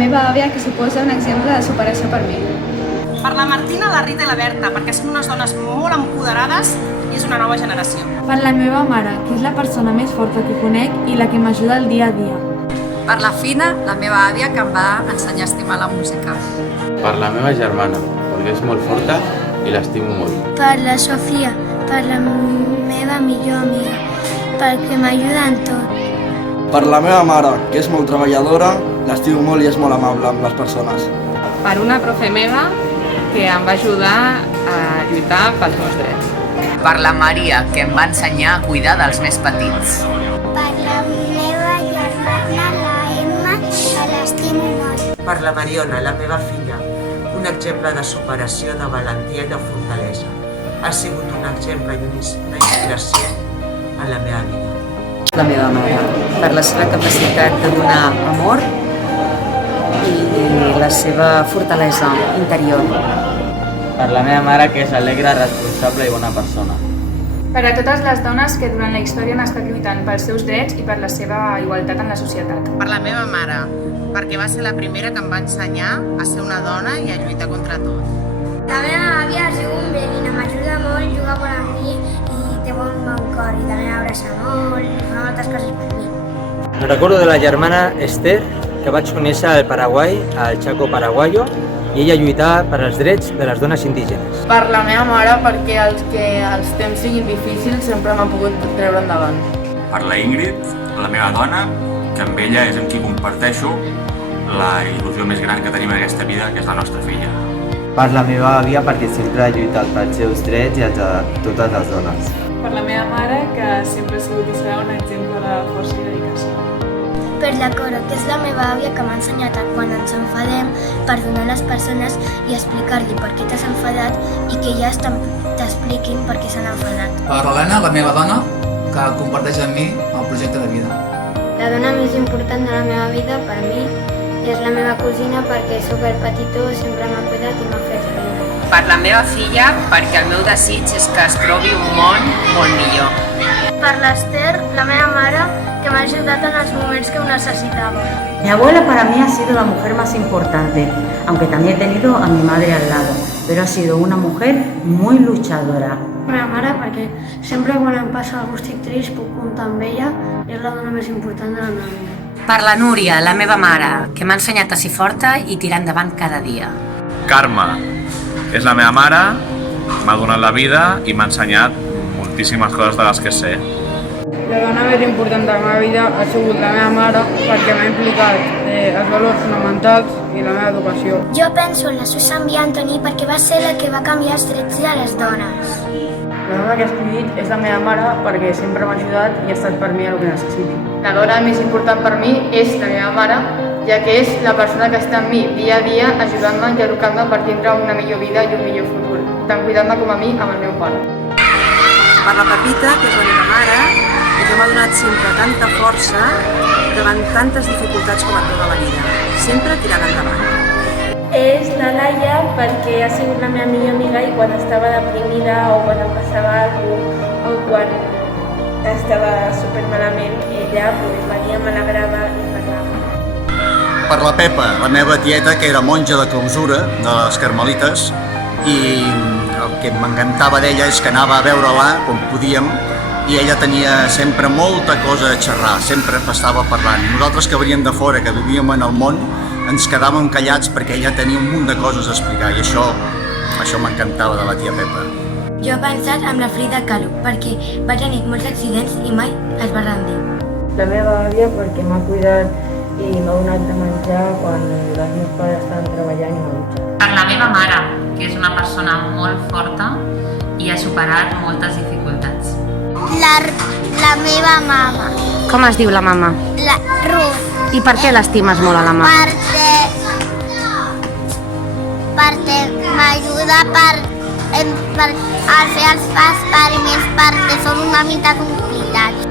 meva àvia, que suposa un exemple de superació per mi. Per la Martina, la Rita i la Berta, perquè són unes dones molt empoderades i és una nova generació. Per la meva mare, que és la persona més forta que conec i la que m'ajuda el dia a dia. Per la Fina, la meva àvia, que em va ensenyar a estimar la música. Per la meva germana, perquè és molt forta i l'estimo molt. Per la Sofia, per la meva millor amiga, perquè m'ajuda en tot. Per la meva mare, que és molt treballadora, l'estimo molt i és molt amable amb les persones. Per una profe meva que em va ajudar a lluitar pels meus drets. Per la Maria, que em va ensenyar a cuidar dels més petits. Per la meva germana, la Emma, que l'estimo molt. Per la Mariona, la meva filla, un exemple de superació, de valentia i de fortalesa. Ha sigut un exemple i una inspiració en la meva vida. La meva mare, per la seva capacitat de donar amor i la seva fortalesa interior. Per la meva mare, que és alegre, responsable i bona persona. Per a totes les dones que durant la història han estat lluitant pels seus drets i per la seva igualtat en la societat. Per la meva mare, perquè va ser la primera que em va ensenyar a ser una dona i a lluitar contra tot. La meva àvia es diu Umbelina, m'ajuda molt, juga molt amb mi i té molt bon cor i també m'abraça molt i fa moltes coses per mi. Me recordo de la germana Esther, que vaig conèixer al Paraguai, al Chaco paraguayo, i ella lluitava per als drets de les dones indígenes. Per la meva mare, perquè els temps siguin difícils sempre m'ha pogut treure endavant. Per la Ingrid, la meva dona, que amb ella és amb qui comparteixo la il·lusió més gran que tenim en aquesta vida, que és la nostra filla. Per la meva àvia, perquè sempre ha lluitat pels seus drets i els de totes les dones. Per la meva mare, que sempre ha sigut i serà un exemple de força i dedicació. Per la Cora, que és la meva àvia, que m'ha ensenyat a quan ens enfadem perdonar les persones i explicar-li per què t'has enfadat i que ja t'expliquin per què s'han enfadat. Per l'Helena, la meva dona, que comparteix amb mi el projecte de vida. La dona més important de la meva vida, per mi, és la meva cosina perquè és superpetitó, sempre m'ha cuidat i m'ha fet riure. Per la meva filla, perquè el meu desig és que es trobi un món molt millor. Per l'Ester, la meva mare, que m'ha ajudat en els moments que ho necesitaba. Mi abuela para mí ha sido la mujer más importante, aunque también he tenido a mi madre al lado, pero ha sido una mujer muy luchadora. La meva mare, perquè sempre quan em passa algú estic trist puc comptar amb ella i és la dona més important de la meva vida. Per la Núria, la meva mare, que m'ha ensenyat a ser forta i tirar endavant cada dia. Carme és la meva mare, m'ha donat la vida i m'ha ensenyat moltíssimes coses de les que sé. La dona més important de la meva vida ha sigut la meva mare perquè m'ha implicat els valors fonamentals i la meva educació. Jo penso en la Susan B. Anthony perquè va ser la que va canviar els drets de les dones. La dona que he escollit és la meva mare perquè sempre m'ha ajudat i ha estat per mi el que necessiti. La dona més important per mi és la meva mare, ja que és la persona que està amb mi dia a dia ajudant-me i educant-me per tindre una millor vida i un millor futur, tant cuidant-me com a mi amb el meu pare. Per la Pepita, que és la meva mare, que m'ha donat sempre tanta força davant tantes dificultats com a tota la vida, sempre tirant endavant. És la Laia perquè ha sigut la meva millor amiga i quan estava deprimida o quan em passava alguna cosa o quan estava supermalament, ella venia, m'alegrava i parlava. Per la Pepa, la meva tieta, que era monja de clausura de les Carmelites, i el que m'encantava d'ella és que anava a veure-la quan podíem i ella tenia sempre molta cosa a xerrar, sempre estava parlant. Nosaltres que veníem de fora, que vivíem en el món, ens quedàvem callats perquè ella tenia un munt de coses a explicar i això m'encantava de la tia Pepa. Jo he pensat en la Frida Kahlo perquè va tenir molts accidents i mai es va rendir. La meva àvia perquè m'ha cuidat i m'ha donat de menjar quan els meus pares estaven treballant i m'ha dutxat. Per la meva mare, que és una persona molt forta i ha superat moltes dificultats. La meva mama. Com es diu la mama? La Ruth. I per què l'estimes molt a la mama? Perquè m'ajuda per fer els pas per més perquè són una mica complicats.